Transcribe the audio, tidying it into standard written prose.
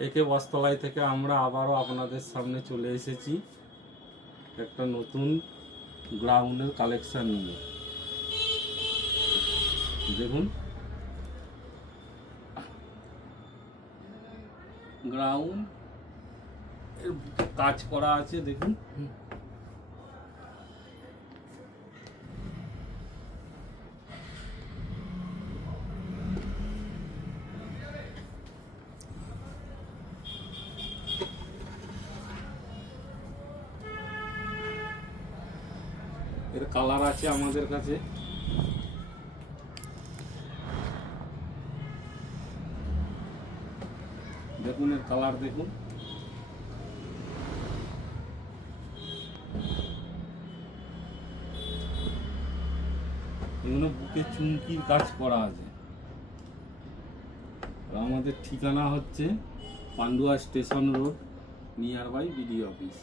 একে বস্ত্রালয় থেকে আমরা আবারও আপনাদের সামনে চলে এসেছি একটা নতুন গ্রাউন্ডের কালেকশন নিয়ে। দেখুন গ্রাউন্ড এর কাজ করা আছে, দেখুন এর কালার আছে আমাদের কাছে। দেখুন এর কালার দেখুন, এগুলো বুকে চুমকির কাজ করা আছে। আমাদের ঠিকানা হচ্ছে Pandua station road, near by BD office.